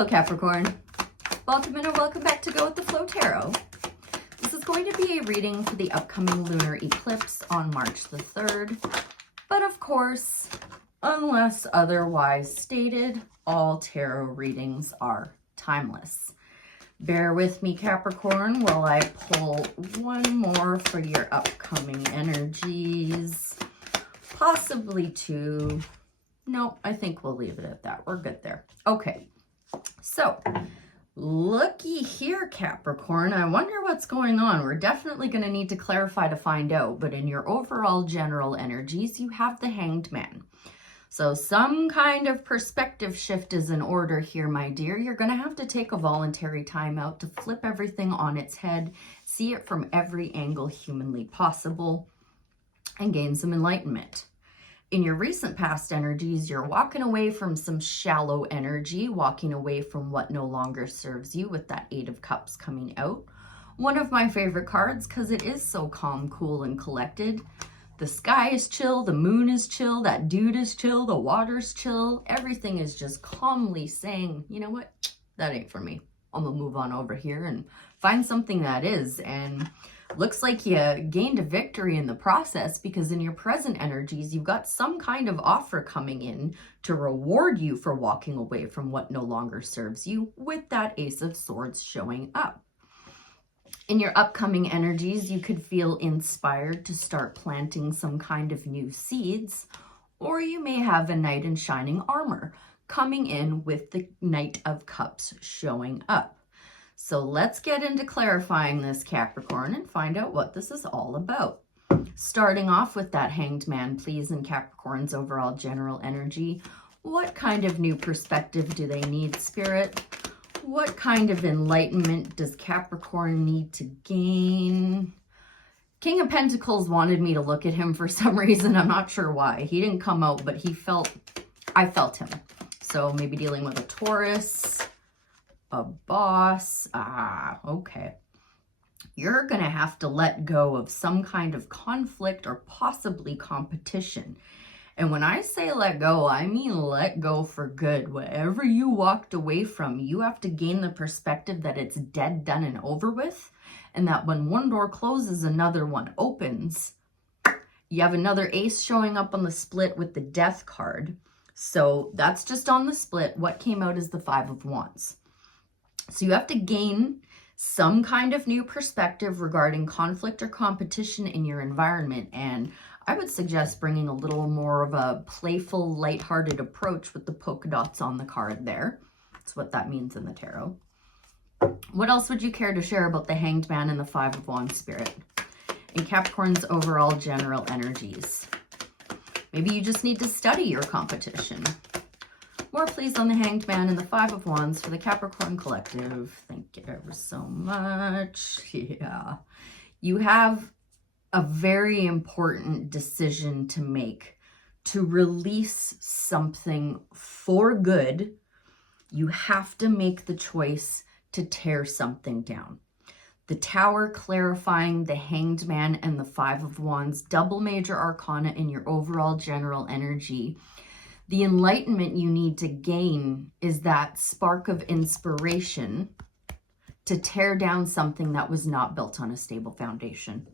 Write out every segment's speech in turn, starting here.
Hello Capricorn, welcome in or welcome back to Go With The Flow Tarot. This is going to be a reading for the upcoming lunar eclipse on March the 3rd. But of course, unless otherwise stated, all tarot readings are timeless. Bear with me Capricorn while I pull one more for your upcoming energies. Possibly two. Nope, I think we'll leave it at that. We're good there. Okay. So, looky here, Capricorn. I wonder what's going on. We're definitely going to need to clarify to find out. But in your overall general energies, you have the Hanged Man. So some kind of perspective shift is in order here, my dear. You're going to have to take a voluntary time out to flip everything on its head, see it from every angle humanly possible, and gain some enlightenment. In your recent past energies, you're walking away from some shallow energy, walking away from what no longer serves you with that Eight of Cups coming out. One of my favorite cards because it is so calm, cool, and collected. The sky is chill, the moon is chill, that dude is chill, the water's chill. Everything is just calmly saying, you know what, that ain't for me. I'm gonna move on over here and find something that is. And looks like you gained a victory in the process because in your present energies, you've got some kind of offer coming in to reward you for walking away from what no longer serves you with that Ace of Swords showing up. In your upcoming energies, you could feel inspired to start planting some kind of new seeds, or you may have a knight in shining armor coming in with the Knight of Cups showing up. So let's get into clarifying this, Capricorn, and find out what this is all about. Starting off with that Hanged Man, please, in Capricorn's overall general energy. What kind of new perspective do they need, Spirit? What kind of enlightenment does Capricorn need to gain? King of Pentacles wanted me to look at him for some reason. I'm not sure why. He didn't come out, but I felt him. So maybe dealing with a Taurus, a boss. Okay. You're going to have to let go of some kind of conflict or possibly competition. And when I say let go, I mean let go for good. Whatever you walked away from, you have to gain the perspective that it's dead, done, and over with. And that when one door closes, another one opens. You have another ace showing up on the split with the Death card. So that's just on the split. What came out is the Five of Wands. So you have to gain some kind of new perspective regarding conflict or competition in your environment. And I would suggest bringing a little more of a playful, lighthearted approach with the polka dots on the card there. That's what that means in the tarot. What else would you care to share about the Hanged Man and the Five of Wands, Spirit? In Capricorn's overall general energies. Maybe you just need to study your competition. More please on the Hanged Man and the Five of Wands for the Capricorn Collective. Thank you ever so much. Yeah. You have a very important decision to make to release something for good. You have to make the choice to tear something down. The Tower clarifying the Hanged Man and the Five of Wands, double major arcana in your overall general energy. The enlightenment you need to gain is that spark of inspiration to tear down something that was not built on a stable foundation.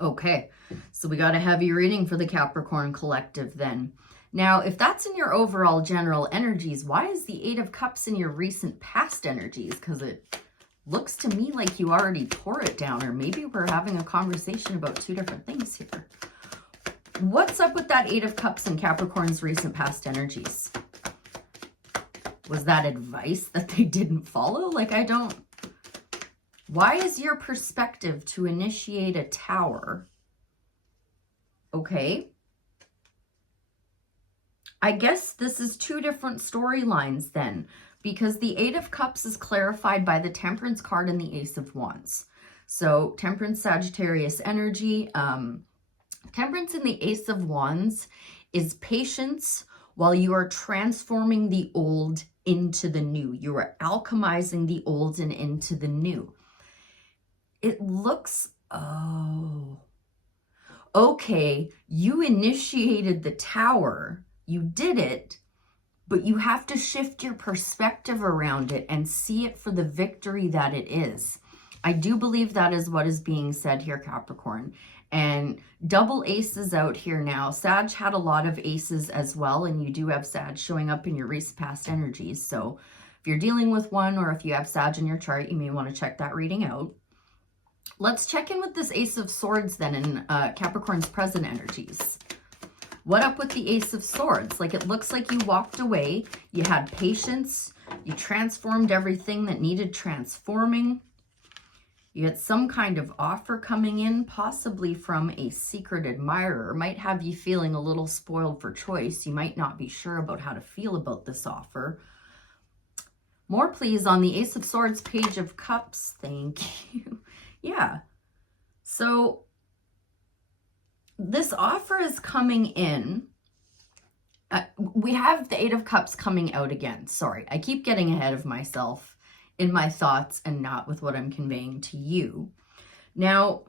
Okay, so we got a heavy reading for the Capricorn Collective then. Now, if that's in your overall general energies, why is the Eight of Cups in your recent past energies? Because it looks to me like you already tore it down, or maybe we're having a conversation about two different things here. What's up with that Eight of Cups in Capricorn's recent past energies? Was that advice that they didn't follow? Why is your perspective to initiate a tower? Okay. I guess this is two different storylines then, because the Eight of Cups is clarified by the Temperance card and the Ace of Wands. So Temperance, Sagittarius energy. Temperance in the Ace of Wands is patience while you are transforming the old into the new. You are alchemizing the old and into the new. It looks, okay, you initiated the tower. You did it, but you have to shift your perspective around it and see it for the victory that it is. I do believe that is what is being said here, Capricorn. And double aces out here now. Sag had a lot of aces as well, and you do have Sag showing up in your recent past energies. So if you're dealing with one, or if you have Sag in your chart, you may want to check that reading out. Let's check in with this Ace of Swords then in Capricorn's present energies. What up with the Ace of Swords? Like, it looks like you walked away, you had patience, you transformed everything that needed transforming. You had some kind of offer coming in, possibly from a secret admirer. Might have you feeling a little spoiled for choice. You might not be sure about how to feel about this offer. More, please, on the Ace of Swords, Page of Cups. Thank you. Yeah. So this offer is coming in. We have the Eight of Cups coming out again. Sorry, I keep getting ahead of myself in my thoughts and not with what I'm conveying to you. Now,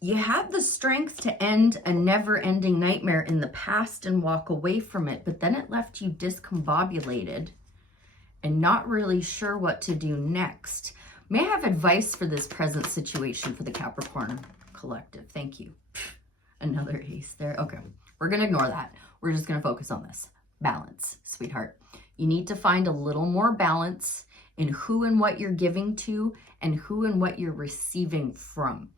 you had the strength to end a never-ending nightmare in the past and walk away from it, but then it left you discombobulated and not really sure what to do next. May I have advice for this present situation for the Capricorn collective? Thank you. Another ace there. Okay, we're going to ignore that. We're just going to focus on this. Balance, sweetheart. You need to find a little more balance in who and what you're giving to and who and what you're receiving from.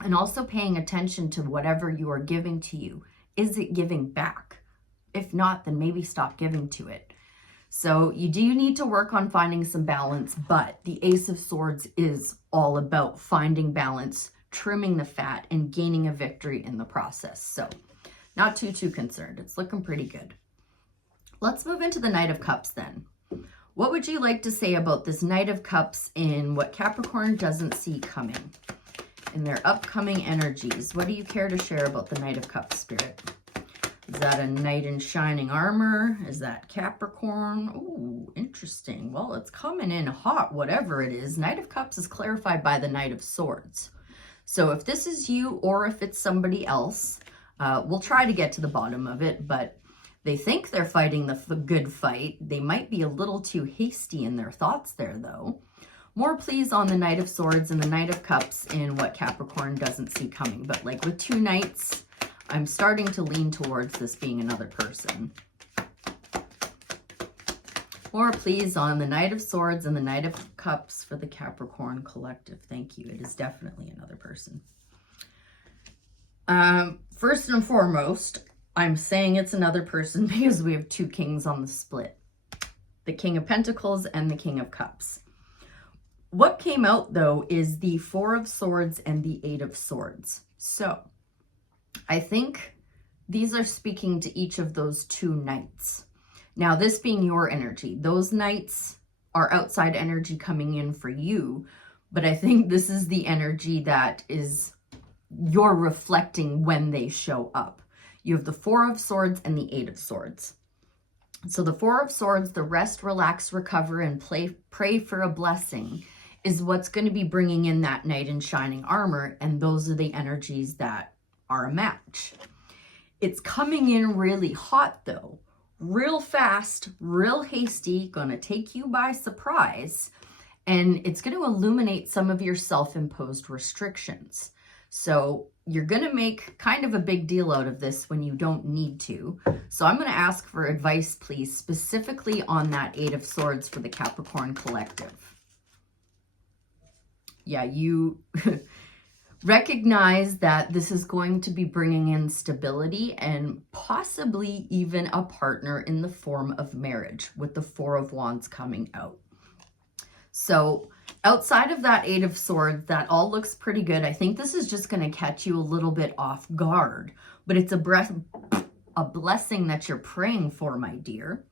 And also paying attention to whatever you are giving to you. Is it giving back? If not, then maybe stop giving to it. So you do need to work on finding some balance, but the Ace of Swords is all about finding balance, trimming the fat, and gaining a victory in the process. So not too concerned. It's looking pretty good. Let's move into the Knight of Cups then. What would you like to say about this Knight of Cups in what Capricorn doesn't see coming? In their upcoming energies, what do you care to share about the Knight of Cups, Spirit? Is that a knight in shining armor? Is that Capricorn? Ooh, interesting. Well, it's coming in hot, whatever it is. Knight of Cups is clarified by the Knight of Swords. So if this is you or if it's somebody else, we'll try to get to the bottom of it, but they think they're fighting the good fight. They might be a little too hasty in their thoughts there, though. More, please, on the Knight of Swords and the Knight of Cups in what Capricorn doesn't see coming. But like with two knights, I'm starting to lean towards this being another person. More, please, on the Knight of Swords and the Knight of Cups for the Capricorn collective. Thank you. It is definitely another person. First and foremost, I'm saying it's another person because we have two kings on the split. The King of Pentacles and the King of Cups. What came out, though, is the Four of Swords and the Eight of Swords. So, I think these are speaking to each of those two knights. Now, this being your energy, those knights are outside energy coming in for you, but I think this is the energy that is you're reflecting when they show up. You have the Four of Swords and the Eight of Swords. So the Four of Swords, the rest, relax, recover, and pray for a blessing is what's going to be bringing in that knight in shining armor, and those are the energies that are a match. It's coming in really hot, though. Real fast, real hasty, going to take you by surprise, and it's going to illuminate some of your self-imposed restrictions. So you're going to make kind of a big deal out of this when you don't need to. So I'm going to ask for advice, please, specifically on that Eight of Swords for the Capricorn collective. Yeah, you recognize that this is going to be bringing in stability and possibly even a partner in the form of marriage with the Four of Wands coming out. So outside of that Eight of Swords, that all looks pretty good. I think this is just going to catch you a little bit off guard, but it's a blessing that you're praying for, my dear.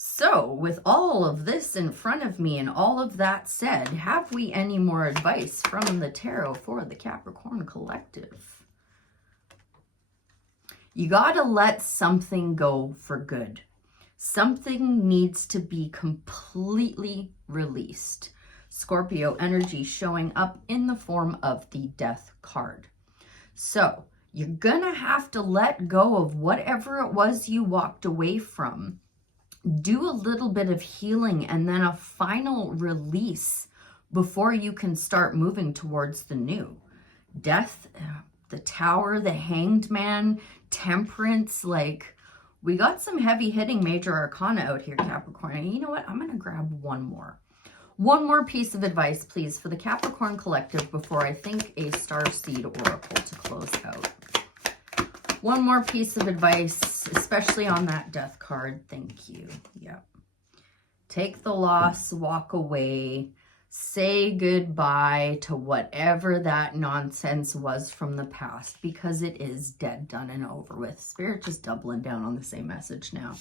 So with all of this in front of me and all of that said, have we any more advice from the tarot for the Capricorn collective? You got to let something go for good. Something needs to be completely released. Scorpio energy showing up in the form of the Death card. So you're going to have to let go of whatever it was you walked away from do a little bit of healing and then a final release before you can start moving towards the new. Death, the Tower, the Hanged Man, Temperance, like we got some heavy hitting major arcana out here, Capricorn. And you know what? I'm going to grab one more piece of advice, please, for the Capricorn collective before I think a Starseed Oracle to close out. One more piece of advice, especially on that Death card. Thank you. Yeah. Take the loss, walk away, say goodbye to whatever that nonsense was from the past, because it is dead, done, and over with. Spirit just doubling down on the same message now.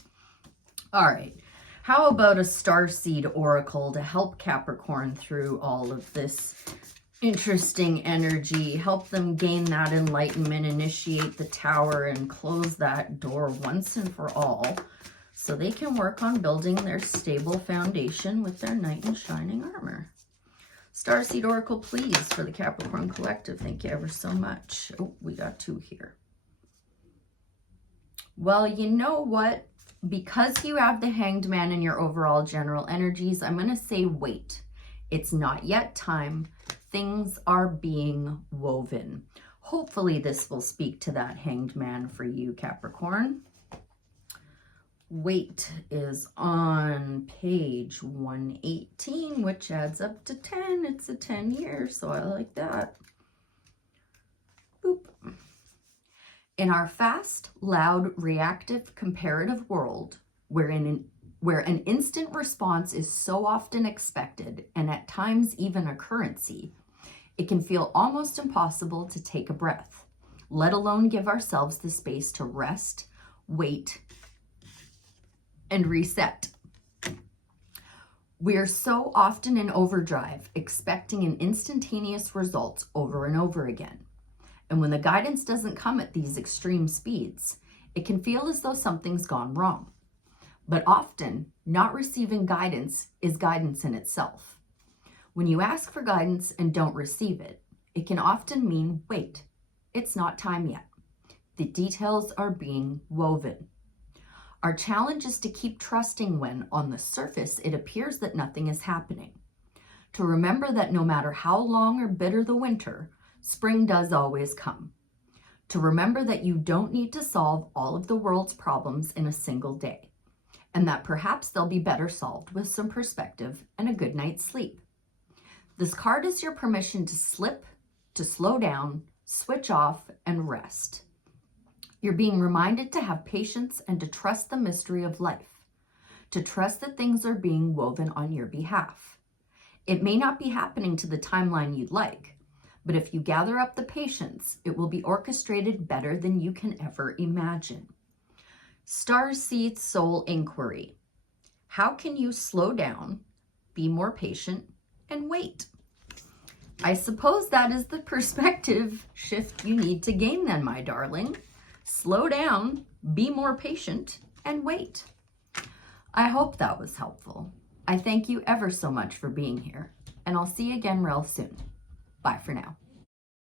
All right. How about a Starseed Oracle to help Capricorn through all of this interesting energy, help them gain that enlightenment, initiate the Tower, and close that door once and for all so they can work on building their stable foundation with their knight in shining armor. Starseed Oracle, please, for the Capricorn collective. Thank you ever so much. Oh, we got two here. Well, you know what? Because you have the Hanged Man in your overall general energies, I'm going to say wait. It's not yet time. Things are being woven. Hopefully this will speak to that Hanged Man for you, Capricorn. Wait is on page 118, which adds up to 10. It's a 10 years, so I like that. Boop. In our fast, loud, reactive, comparative world, where an instant response is so often expected, and at times even a currency, it can feel almost impossible to take a breath, let alone give ourselves the space to rest, wait, and reset. We are so often in overdrive, expecting an instantaneous result over and over again. And when the guidance doesn't come at these extreme speeds, it can feel as though something's gone wrong. But often, not receiving guidance is guidance in itself. When you ask for guidance and don't receive it, it can often mean, wait, it's not time yet. The details are being woven. Our challenge is to keep trusting when, on the surface, it appears that nothing is happening. To remember that no matter how long or bitter the winter, spring does always come. To remember that you don't need to solve all of the world's problems in a single day, and that perhaps they'll be better solved with some perspective and a good night's sleep. This card is your permission to slip, to slow down, switch off, and rest. You're being reminded to have patience and to trust the mystery of life, to trust that things are being woven on your behalf. It may not be happening to the timeline you'd like, but if you gather up the patience, it will be orchestrated better than you can ever imagine. Starseed Soul Inquiry. How can you slow down, be more patient, and wait? I suppose that is the perspective shift you need to gain then, my darling. Slow down, be more patient, and wait. I hope that was helpful. I thank you ever so much for being here, and I'll see you again real soon. Bye for now.